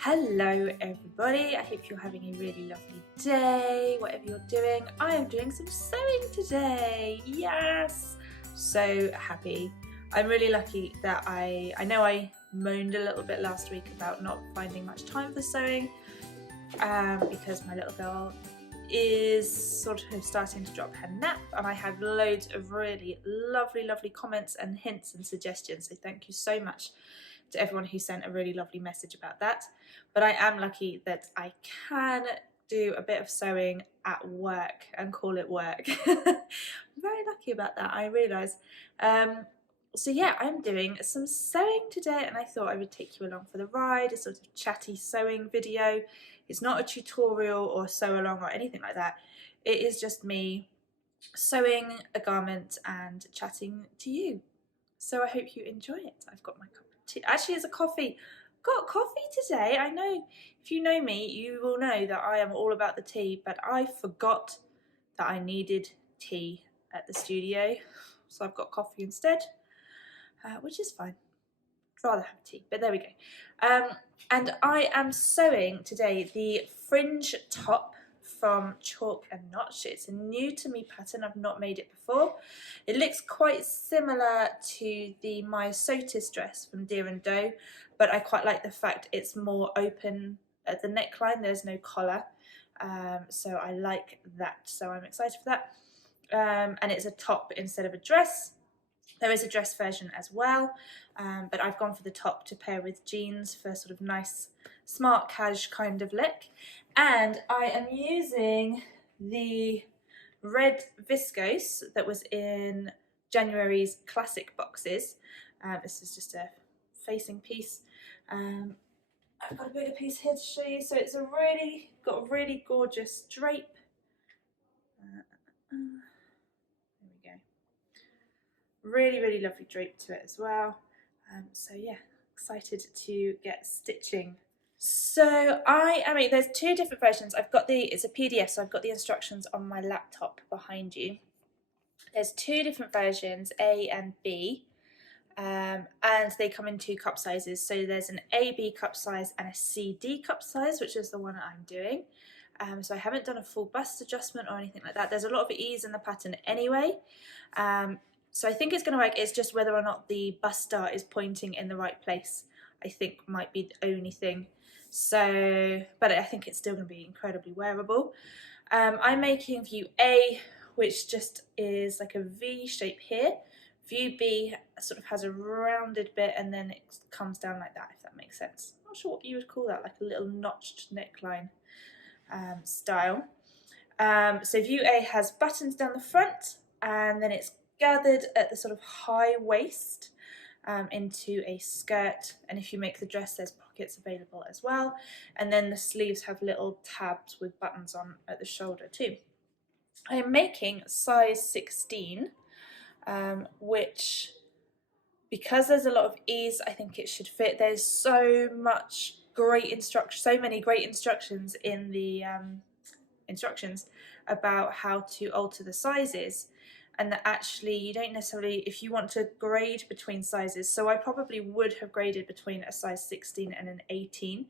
Hello everybody, I hope you're having a really lovely day, whatever you're doing. I am doing some sewing today, yes! So happy. I'm really lucky that I know I moaned a little bit last week about not finding much time for sewing because my little girl is sort of starting to drop her nap, and I had loads of really lovely comments and hints and suggestions, so thank you so much to everyone who sent a really lovely message about that. But I am lucky that I can do a bit of sewing at work and call it work. I'm very lucky about that, I realise. So yeah, I'm doing some sewing today, and I thought I would take you along for the ride, a sort of chatty sewing video. It's not a tutorial or sew along or anything like that. It is just me sewing a garment and chatting to you. So I hope you enjoy it. I've got my cup of tea. Actually, it's a coffee. Got coffee today. I know if you know me, you will know that I am all about the tea, but I forgot that I needed tea at the studio. So I've got coffee instead, which is fine. I'd rather have tea, but there we go. And I am sewing today the Fringe top from Chalk and Notch. It's a new to me pattern. I've not made it before. It looks quite similar to the Maya Sotis dress from Deer and Doe, but I quite like the fact it's more open at the neckline. There's no collar, so I like that. So I'm excited for that. And it's a top instead of a dress. There is a dress version as well, but I've gone for the top to pair with jeans for sort of nice smart cash kind of look. And I am using the red viscose that was in January's classic boxes. This is just a facing piece. I've got a bigger piece here to show you. So it's got a really gorgeous drape. Really lovely drape to it as well. So yeah, excited to get stitching. So there's two different versions. It's a PDF, so I've got the instructions on my laptop behind you. There's two different versions, A and B, and they come in two cup sizes. So there's an AB cup size and a CD cup size, which is the one I'm doing. So I haven't done a full bust adjustment or anything like that. There's a lot of ease in the pattern anyway. So I think it's going to work. It's just whether or not the bust dart is pointing in the right place, I think might be the only thing. So, but I think it's still going to be incredibly wearable. I'm making view A, which just is like a V shape here. View B sort of has a rounded bit and then it comes down like that, if that makes sense. I'm not sure what you would call that, like a little notched neckline style. So view A has buttons down the front, and then it's gathered at the sort of high waist into a skirt, and if you make the dress there's pockets available as well, and then the sleeves have little tabs with buttons on at the shoulder too. I am making size 16, which, because there's a lot of ease, I think it should fit. There's so many great instructions in the instructions about how to alter the sizes, and that actually you don't necessarily, if you want to grade between sizes, so I probably would have graded between a size 16 and an 18,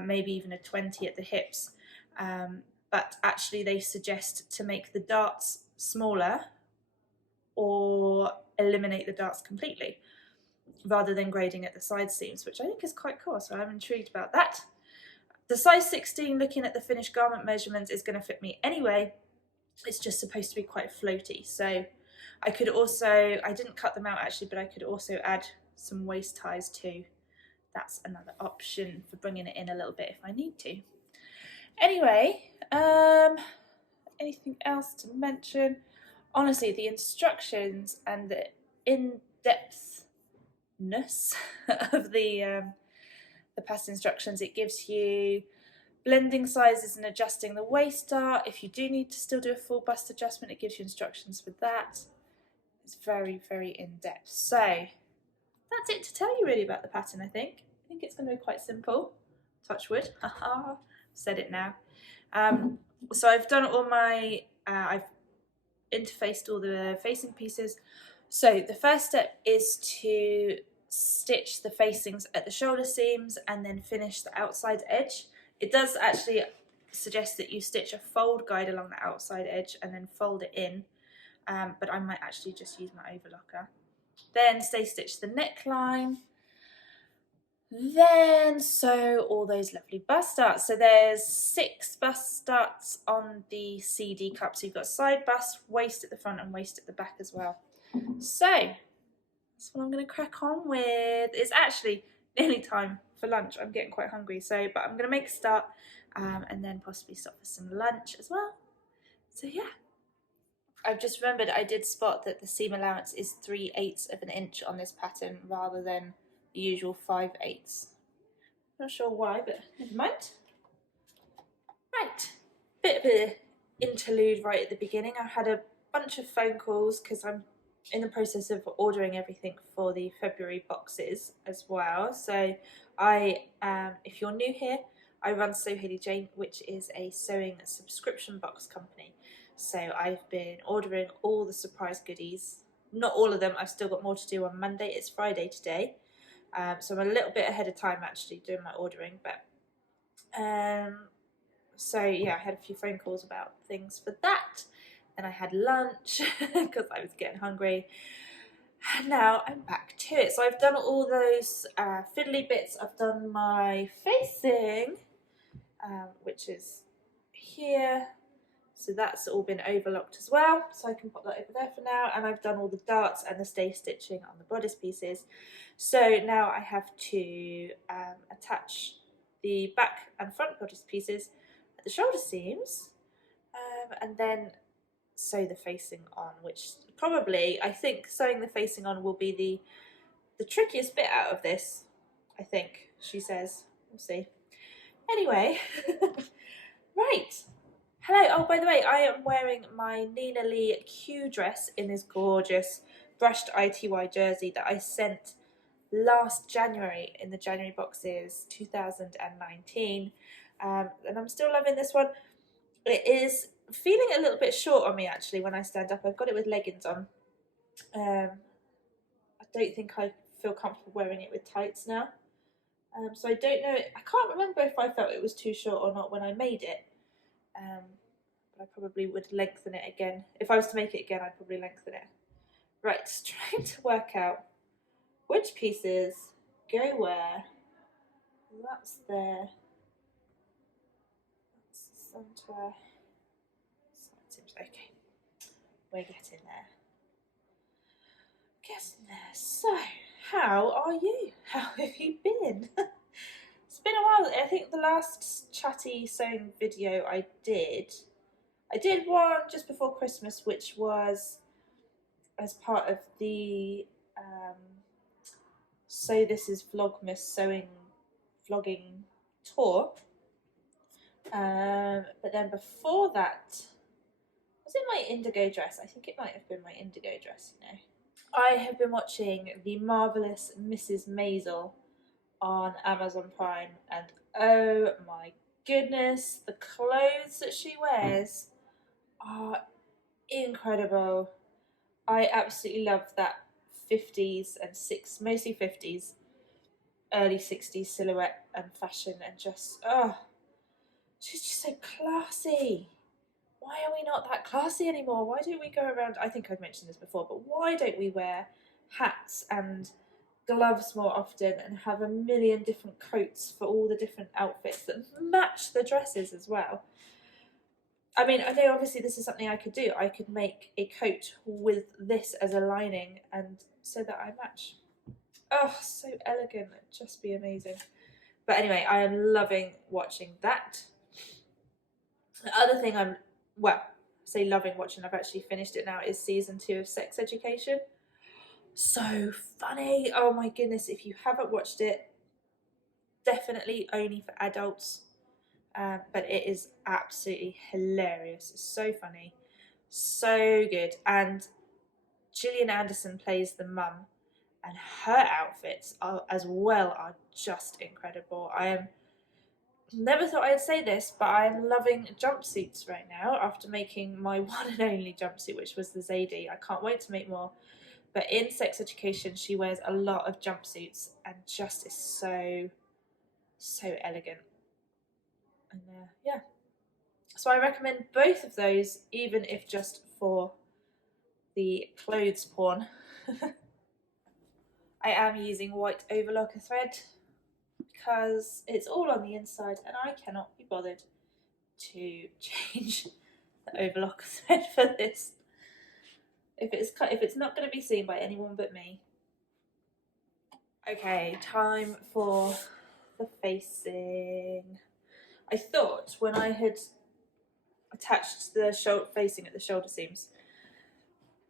maybe even a 20 at the hips, but actually they suggest to make the darts smaller or eliminate the darts completely rather than grading at the side seams, which I think is quite cool, so I'm intrigued about that. The size 16, looking at the finished garment measurements, is going to fit me anyway. It's just supposed to be quite floaty, so I didn't cut them out actually, but I could also add some waist ties too. That's another option for bringing it in a little bit if I need to. Anyway, anything else to mention? Honestly, the instructions and the in-depthness of the past instructions, it gives you blending sizes and adjusting the waist dart. If you do need to still do a full bust adjustment, it gives you instructions for that. It's very in-depth. So that's it to tell you really about the pattern. I think it's going to be quite simple. Touch wood. Haha, said it now. So I've done all my I've interfaced all the facing pieces. So the first step is to stitch the facings at the shoulder seams and then finish the outside edge. It does actually suggest that you stitch a fold guide along the outside edge and then fold it in, but I might actually just use my overlocker. Then stay stitch the neckline, then sew all those lovely bust darts. So there's 6 bust darts on the CD cup, so you've got side bust, waist at the front and waist at the back as well. So that's what I'm going to crack on with. It's actually nearly time for lunch. I'm getting quite hungry, but I'm going to make a start and then possibly stop for some lunch as well. So yeah. I've just remembered I did spot that the seam allowance is 3/8 of an inch on this pattern rather than the usual 5/8. Not sure why, but never mind. Right, bit of an interlude right at the beginning. I had a bunch of phone calls because I'm in the process of ordering everything for the February boxes as well. So if you're new here, I run Sew Hayley Jane, which is a sewing subscription box company. So I've been ordering all the surprise goodies. Not all of them, I've still got more to do on Monday. It's Friday today. So I'm a little bit ahead of time actually doing my ordering. But so yeah, I had a few phone calls about things for that. And I had lunch because I was getting hungry. And now I'm back to it. So I've done all those fiddly bits. I've done my facing, which is here. So that's all been overlocked as well, so I can pop that over there for now. And I've done all the darts and the stay stitching on the bodice pieces. So now I have to attach the back and front bodice pieces at the shoulder seams, and then sew the facing on, which probably, I think sewing the facing on will be the trickiest bit out of this, I think, she says. We'll see. Anyway, right. Hello, oh by the way, I am wearing my Nina Lee Q dress in this gorgeous brushed ITY jersey that I sent last January in the January boxes 2019, and I'm still loving this one. It is feeling a little bit short on me actually when I stand up. I've got it with leggings on. I don't think I feel comfortable wearing it with tights now, so I don't know, I can't remember if I felt it was too short or not when I made it. But I probably would lengthen it again. If I was to make it again, I'd probably lengthen it. Right, just trying to work out which pieces go where. That's there. That's the centre. So it seems okay. We're getting there. Getting there. So, how are you? How have you been? It's been a while. I think the last chatty sewing video I did one just before Christmas, which was as part of the So This Is Vlogmas vlogging tour. But then before that, was it my indigo dress? I think it might have been my indigo dress, you know. I have been watching The Marvellous Mrs. Maisel on Amazon Prime, and oh my goodness, the clothes that she wears are incredible. I absolutely love that 50s and mostly 50s, early 60s silhouette and fashion, and just, she's just so classy. Why are we not that classy anymore? Why don't we go around, I think I've mentioned this before, but why don't we wear hats and gloves more often and have a million different coats for all the different outfits that match the dresses as well? I mean, I know obviously this is something I could do. I could make a coat with this as a lining and so that I match. Oh, so elegant. It'd just be amazing. But anyway, I am loving watching that. The other thing say loving watching, I've actually finished it now, is season 2 of Sex Education. So funny. Oh my goodness, if you haven't watched it, definitely only for adults. But it is absolutely hilarious. It's so funny, so good. And Gillian Anderson plays the mum, and her outfits are just incredible. Never thought I'd say this, but I'm loving jumpsuits right now after making my one and only jumpsuit, which was the Zadie. I can't wait to make more. but in sex education she wears a lot of jumpsuits and just is so elegant. And yeah, so I recommend both of those, even if just for the clothes porn. I am using white overlocker thread because it's all on the inside and I cannot be bothered to change the overlocker thread for this if it's not going to be seen by anyone but me. Okay, time for the facing. I thought when I had attached the facing at the shoulder seams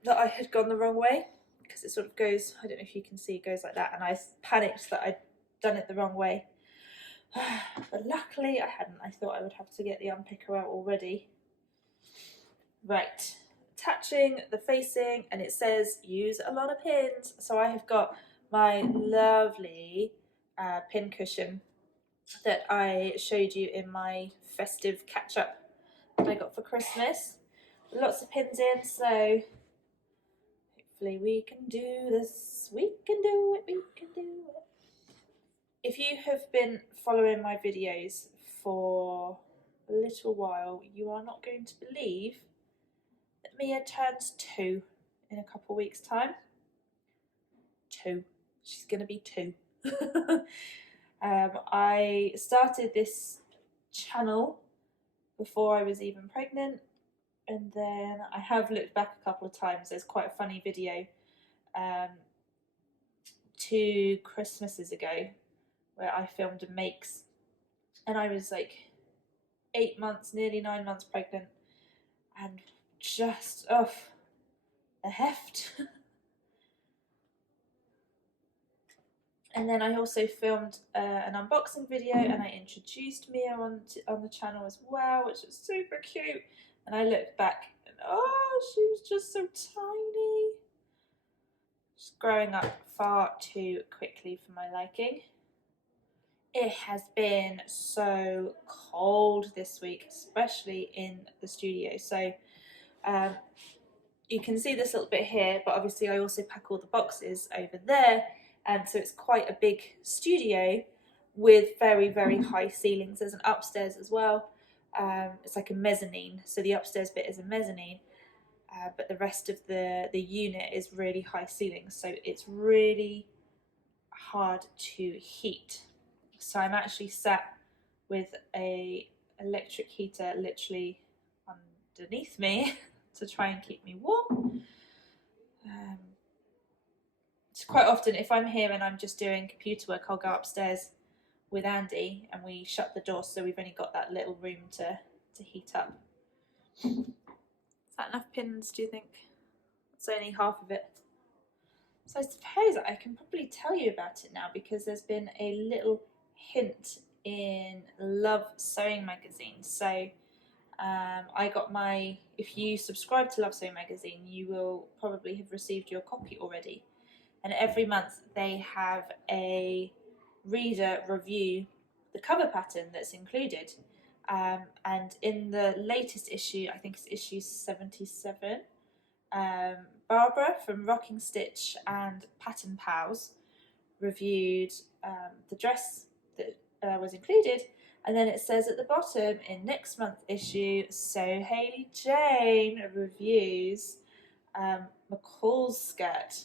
that I had gone the wrong way, because it sort of goes, I don't know if you can see, it goes like that, and I panicked that I'd done it the wrong way. But luckily I hadn't. I thought I would have to get the unpicker out already. Right, attaching the facing, and it says use a lot of pins. So I have got my lovely pin cushion that I showed you in my festive catch-up that I got for Christmas. Lots of pins in, so hopefully we can do this. We can do it, we can do it. If you have been following my videos for a little while, you are not going to believe that Mia turns 2 in a couple of weeks' time. 2. She's going to be 2. I started this channel before I was even pregnant, and then I have looked back a couple of times. There's quite a funny video 2 Christmases ago where I filmed a makes, and I was like 8 months, nearly 9 months pregnant, and just the heft. And then I also filmed an unboxing video, and I introduced Mia on the channel as well, which was super cute. And I looked back and she was just so tiny. She's growing up far too quickly for my liking. It has been so cold this week, especially in the studio. So you can see this little bit here, but obviously I also pack all the boxes over there. And so it's quite a big studio with very, very high ceilings. There's an upstairs as well. It's like a mezzanine. So the upstairs bit is a mezzanine, but the rest of the unit is really high ceilings. So it's really hard to heat. So I'm actually sat with a electric heater literally underneath me to try and keep me warm. Quite often, if I'm here and I'm just doing computer work, I'll go upstairs with Andy and we shut the door, so we've only got that little room to heat up. Is that enough pins, do you think? It's only half of it. So I suppose I can probably tell you about it now, because there's been a little hint in Love Sewing magazine. So I got if you subscribe to Love Sewing magazine, you will probably have received your copy already. And every month they have a reader review the cover pattern that's included. And in the latest issue, I think it's issue 77, Barbara from Rocking Stitch and Pattern Pals reviewed the dress that was included. And then it says at the bottom, in next month's issue, so Hayley Jane reviews McCall's skirt.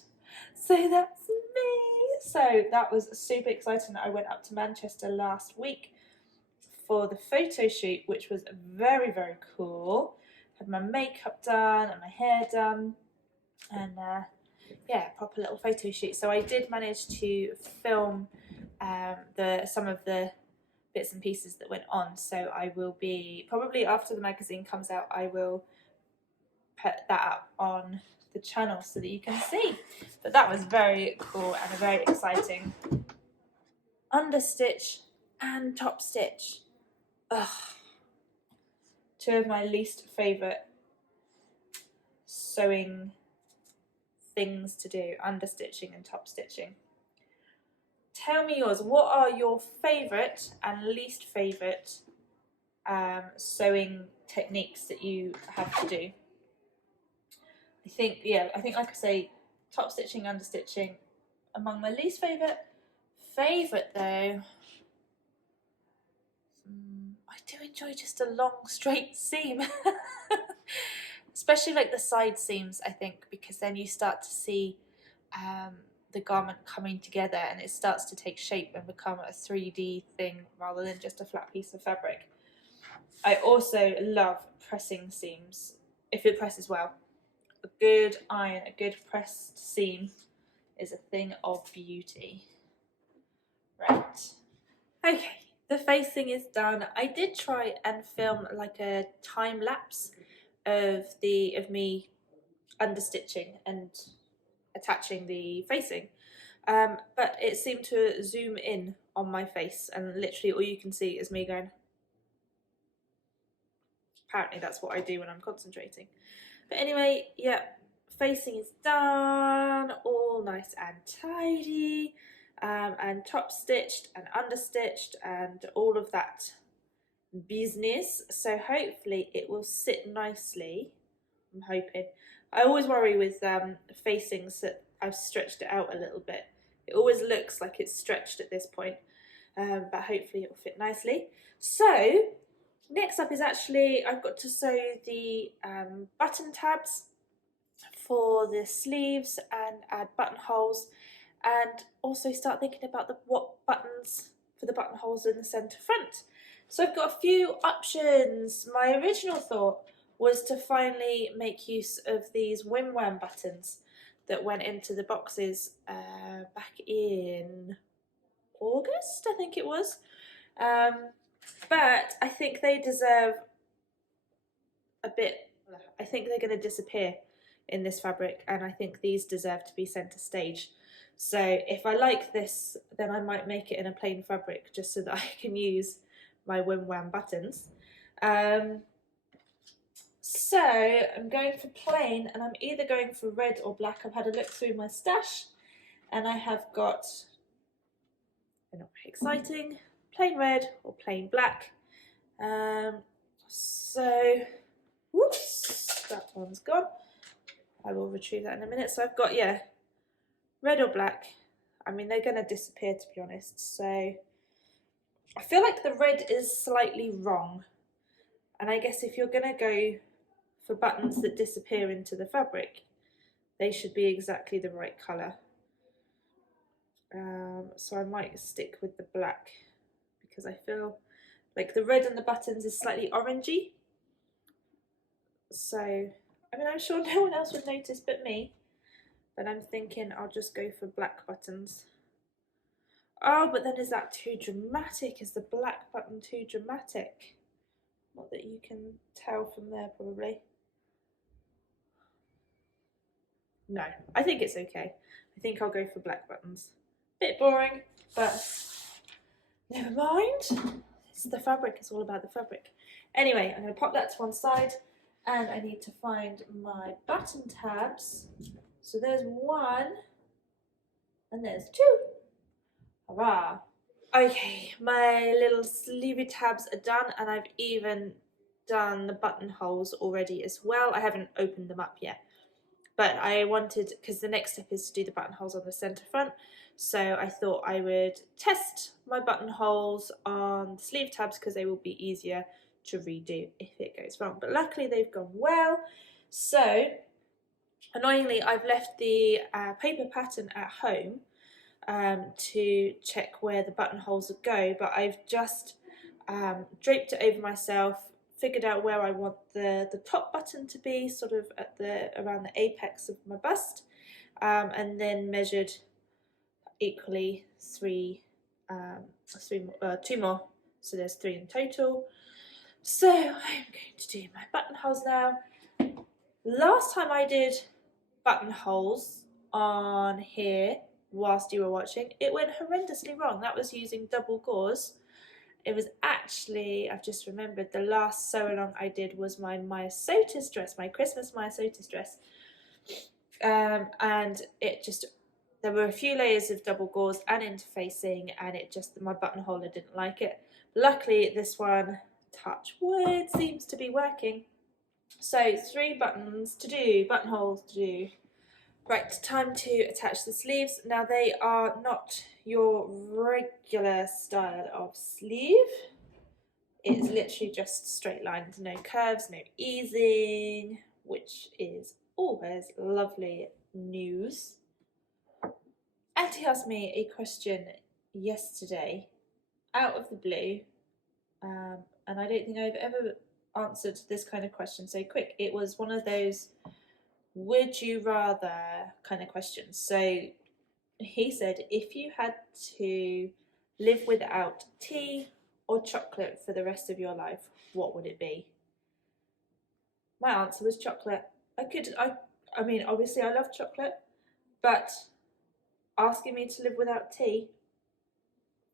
So that's me. So that was super exciting. I went up to Manchester last week for the photo shoot, which was very, very cool. Had my makeup done and my hair done, and yeah, proper little photo shoot. So I did manage to film some of the bits and pieces that went on. So I will be, probably after the magazine comes out, I will put that up on the channel so that you can see. But that was very cool and very exciting. Understitch and top stitch. Ugh. 2 of my least favourite sewing things to do, understitching and top stitching. Tell me yours. What are your favourite and least favourite sewing techniques that you have to do? I think like I say, top stitching, understitching among my least favourite. Favourite though, I do enjoy just a long straight seam. Especially like the side seams, I think, because then you start to see the garment coming together and it starts to take shape and become a 3D thing rather than just a flat piece of fabric. I also love pressing seams if it presses well. A good iron, a good pressed seam is a thing of beauty. Right. Okay, the facing is done. I did try and film like a time lapse of me understitching and attaching the facing, but it seemed to zoom in on my face and literally all you can see is me going. Apparently that's what I do when I'm concentrating. But anyway, yeah, facing is done, all nice and tidy, and top stitched and understitched and all of that business. So hopefully it will sit nicely. I'm hoping. I always worry with facings that I've stretched it out a little bit. It always looks like it's stretched at this point, but hopefully it will fit nicely. So next up is actually I've got to sew the button tabs for the sleeves and add buttonholes, and also start thinking about what buttons for the buttonholes in the centre front. So I've got a few options. My original thought was to finally make use of these Wim Wam buttons that went into the boxes back in August, I think it was. But I think they deserve a bit, I think they're going to disappear in this fabric, and I think these deserve to be centre stage. So if I like this, then I might make it in a plain fabric just so that I can use my Wim Wam buttons. So I'm going for plain, and I'm either going for red or black. I've had a look through my stash and I have got, they're not very exciting, plain red or plain black. So, whoops, that one's gone. I will retrieve that in a minute. So I've got, yeah, red or black. I mean, they're going to disappear, to be honest. So I feel like the red is slightly wrong. And I guess if you're going to go for buttons that disappear into the fabric, they should be exactly the right colour. So I might stick with the black because I feel like the red on the buttons is slightly orangey. So, I mean, I'm sure no one else would notice but me, but I'm thinking I'll just go for black buttons. Oh, but then is that too dramatic? Is the black button too dramatic? Not that you can tell from there, probably. No, I think it's okay. I think I'll go for black buttons. Bit boring, but never mind. It's the fabric, it's all about the fabric. Anyway, I'm going to pop that to one side, and I need to find my button tabs. So there's one, and there's two. Hurrah! Okay, my little sleevey tabs are done, and I've even done the buttonholes already as well. I haven't opened them up yet, but I wanted, because the next step is to do the buttonholes on the centre front, so I thought I would test my buttonholes on the sleeve tabs because they will be easier to redo if it goes wrong. But luckily they've gone well. So annoyingly, I've left the paper pattern at home to check where the buttonholes would go, but I've just draped it over myself, figured out where I want the top button to be, sort of at around the apex of my bust, and then measured equally two more, so there's 3 in total. So I'm going to do my buttonholes now. Last time I did buttonholes on here whilst you were watching, it went horrendously wrong. That was using double gauze. It was actually, I've just remembered, the last sew along I did was my Maya Sotis dress, my Christmas Maya Sotis dress. And it just, there were a few layers of double gauze and interfacing, and it just, my buttonholer didn't like it. Luckily this one, touch wood, seems to be working. So 3 buttons to do, buttonholes to do. Right, time to attach the sleeves. Now they are not your regular style of sleeve. It's literally just straight lines, no curves, no easing, which is always lovely news. Auntie asked me a question yesterday, out of the blue, and I don't think I've ever answered this kind of question so quick. It was one of those would you rather kind of questions. So he said, if you had to live without tea or chocolate for the rest of your life, what would it be? My answer was chocolate. I mean, obviously I love chocolate, but asking me to live without tea,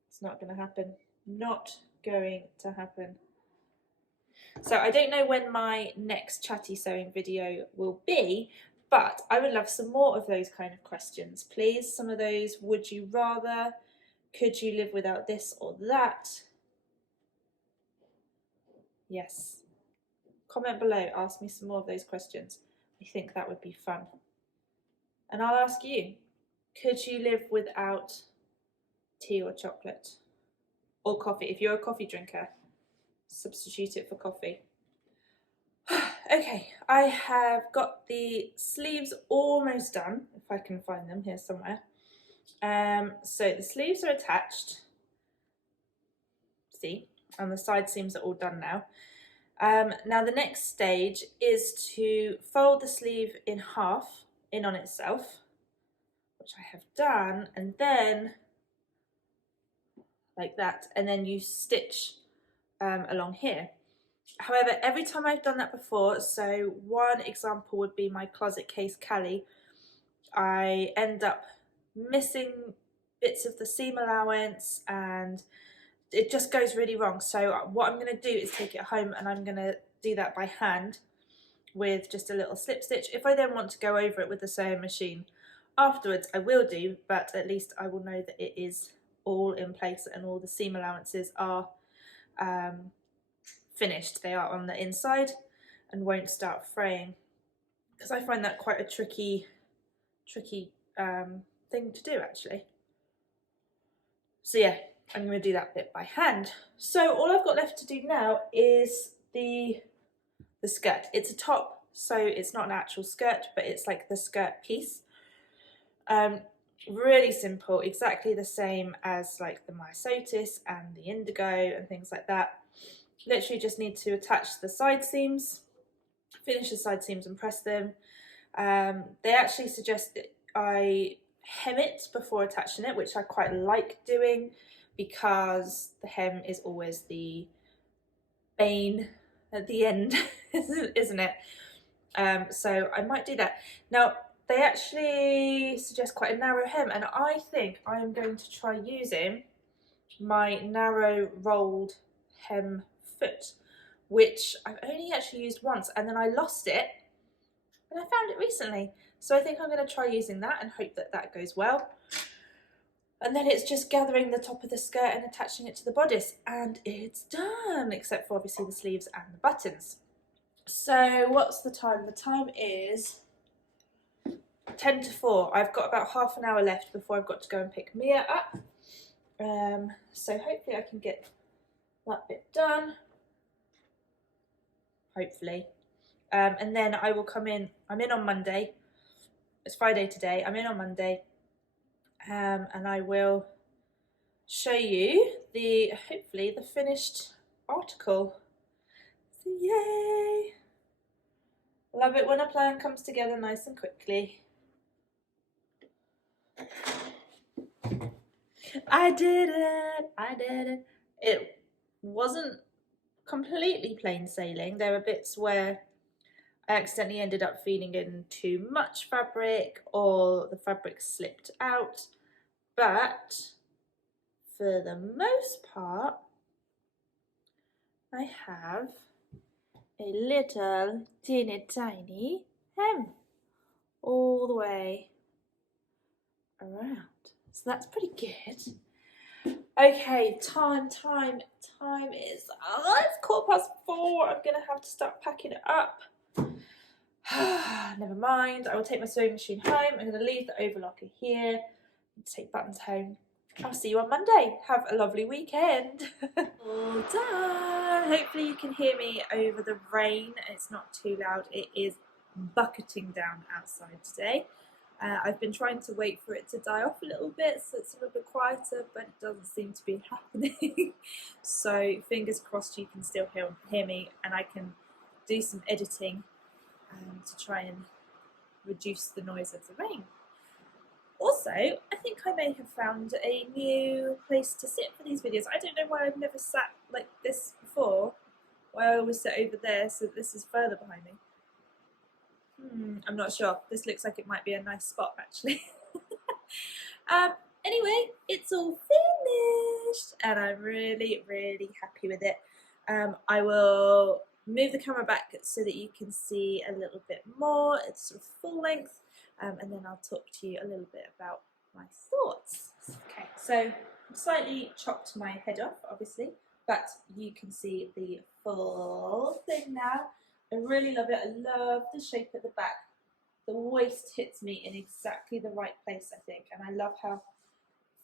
it's not going to happen. Not going to happen. So I don't know when my next chatty sewing video will be, but I would love some more of those kind of questions, please. Some of those, would you rather? Could you live without this or that? Yes. Comment below, ask me some more of those questions. I think that would be fun. And I'll ask you, could you live without tea or chocolate? Or coffee? If you're a coffee drinker, substitute it for coffee. Okay, I have got the sleeves almost done, if I can find them here somewhere. So the sleeves are attached, see, and the side seams are all done now. Now the next stage is to fold the sleeve in half, in on itself, which I have done, and then like that, and then you stitch along here. However, every time I've done that before, so one example would be my closet case Callie, I end up missing bits of the seam allowance and it just goes really wrong. So what I'm going to do is take it home and I'm going to do that by hand with just a little slip stitch. If I then want to go over it with the sewing machine afterwards, I will do, but at least I will know that it is all in place and all the seam allowances are finished. They are on the inside and won't start fraying, because I find that quite a tricky thing to do actually. So yeah, I'm going to do that bit by hand. So all I've got left to do now is the skirt. It's a top, so it's not an actual skirt, but it's like the skirt piece. Really simple, exactly the same as like the myosotis and the indigo and things like that. Literally just need to attach the side seams, finish the side seams and press them. They actually suggest that I hem it before attaching it, which I quite like doing because the hem is always the bane at the end, isn't it? So I might do that. Now, they actually suggest quite a narrow hem, and I think I am going to try using my narrow rolled hem foot, which I've only actually used once, and then I lost it, and I found it recently. So I think I'm going to try using that and hope that that goes well. And then it's just gathering the top of the skirt and attaching it to the bodice, and it's done, except for obviously the sleeves and the buttons. So what's the time? The time is 10 to 4. I've got about half an hour left before I've got to go and pick Mia up. So hopefully I can get that bit done. Hopefully. And then I will come in. I'm in on Monday. It's Friday today. I'm in on Monday. And I will show you hopefully the finished article. So yay! Love it when a plan comes together nice and quickly. I did it. It wasn't completely plain sailing. There were bits where I accidentally ended up feeding in too much fabric or the fabric slipped out, but for the most part I have a little teeny tiny hem all the way around. So that's pretty good. Okay, time is, it's 4:15. I'm gonna have to start packing it up. Never mind, I will take my sewing machine home. I'm going to leave the overlocker here, take buttons home. I'll see you on Monday. Have a lovely weekend. All done. Hopefully you can hear me over the rain. It's not too loud. It is bucketing down outside today. I've been trying to wait for it to die off a little bit so it's a little bit quieter, but it doesn't seem to be happening. So fingers crossed you can still hear me and I can do some editing to try and reduce the noise of the rain. Also, I think I may have found a new place to sit for these videos. I don't know why I've never sat like this before. Why I always sit over there, so this is further behind me. I'm not sure. This looks like it might be a nice spot actually. Anyway, it's all finished and I'm really, really happy with it. I will move the camera back so that you can see a little bit more. It's sort of full length, and then I'll talk to you a little bit about my thoughts. Okay, so I've slightly chopped my head off, obviously, but you can see the full thing now. I really love it. I love the shape at the back. The waist hits me in exactly the right place, I think, and I love how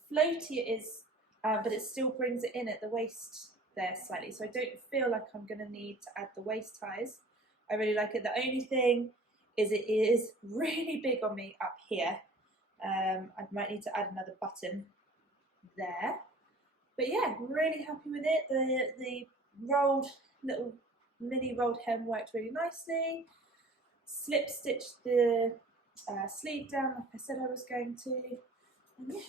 floaty it is, but it still brings it in at the waist there slightly, so I don't feel like I'm going to need to add the waist ties. I really like it. The only thing is it is really big on me up here. I might need to add another button there, but yeah, I'm really happy with it. The rolled little mini rolled hem worked really nicely. Slip stitched the sleeve down like I said I was going to, and yeah.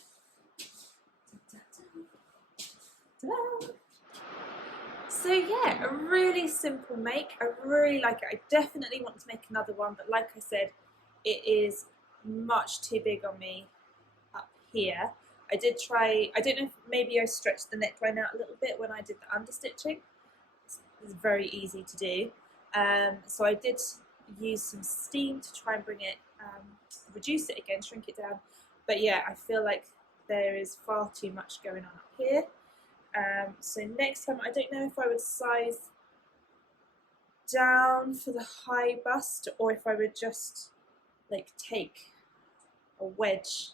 Ta-da. So yeah, a really simple make. I really like it. I definitely want to make another one, but like I said, it is much too big on me up here. I did try, I don't know if maybe I stretched the neckline out a little bit when I did the understitching. It's very easy to do. So I did use some steam to try and bring it, reduce it again, shrink it down. But yeah, I feel like there is far too much going on up here. So next time, I don't know if I would size down for the high bust or if I would just like take a wedge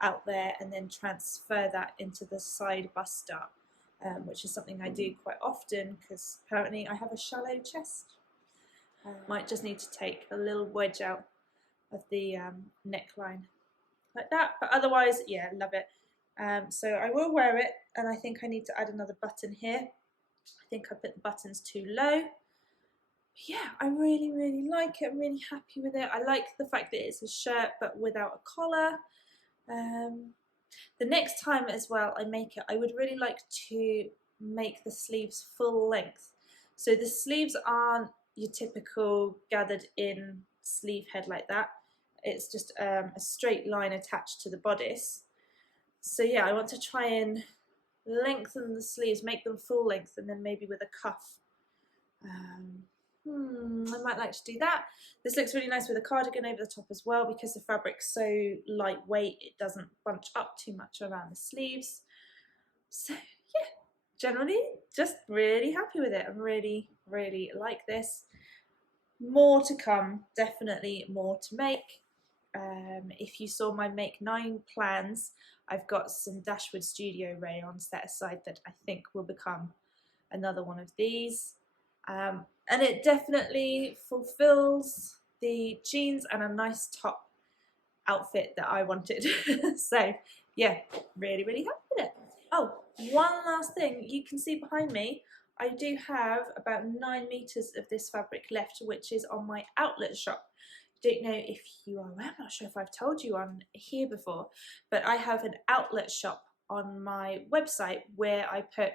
out there and then transfer that into the side bust up, which is something I do quite often because apparently I have a shallow chest. Might just need to take a little wedge out of the neckline like that, but otherwise, yeah, love it. So I will wear it, and I think I need to add another button here. I think I put the buttons too low. Yeah, I really, really like it. I'm really happy with it. I like the fact that it's a shirt but without a collar. The next time as well I make it, I would really like to make the sleeves full length. So the sleeves aren't your typical gathered in sleeve head like that. It's just a straight line attached to the bodice. So yeah, I want to try and lengthen the sleeves, make them full length, and then maybe with a cuff. I might like to do that. This looks really nice with a cardigan over the top as well because the fabric's so lightweight, it doesn't bunch up too much around the sleeves. So yeah, generally just really happy with it. I really, really like this. More to come, definitely more to make. If you saw my Make 9 plans, I've got some Dashwood Studio rayon set aside that I think will become another one of these. And it definitely fulfills the jeans and a nice top outfit that I wanted. So yeah, really, really happy with it. Oh, one last thing, you can see behind me, I do have about 9 meters of this fabric left, which is on my outlet shop. Don't know if you are aware, I'm not sure if I've told you on here before, but I have an outlet shop on my website where I put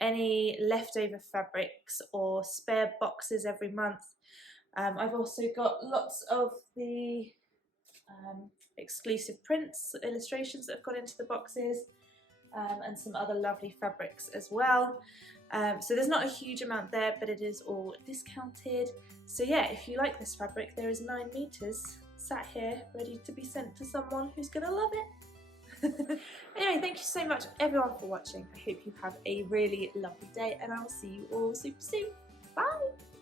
any leftover fabrics or spare boxes every month. I've also got lots of the exclusive prints, illustrations that have gone into the boxes, and some other lovely fabrics as well. So there's not a huge amount there, but it is all discounted. So yeah, if you like this fabric, there is 9 meters sat here ready to be sent to someone who's gonna love it. Anyway, thank you so much everyone for watching. I hope you have a really lovely day and I will see you all super soon. Bye!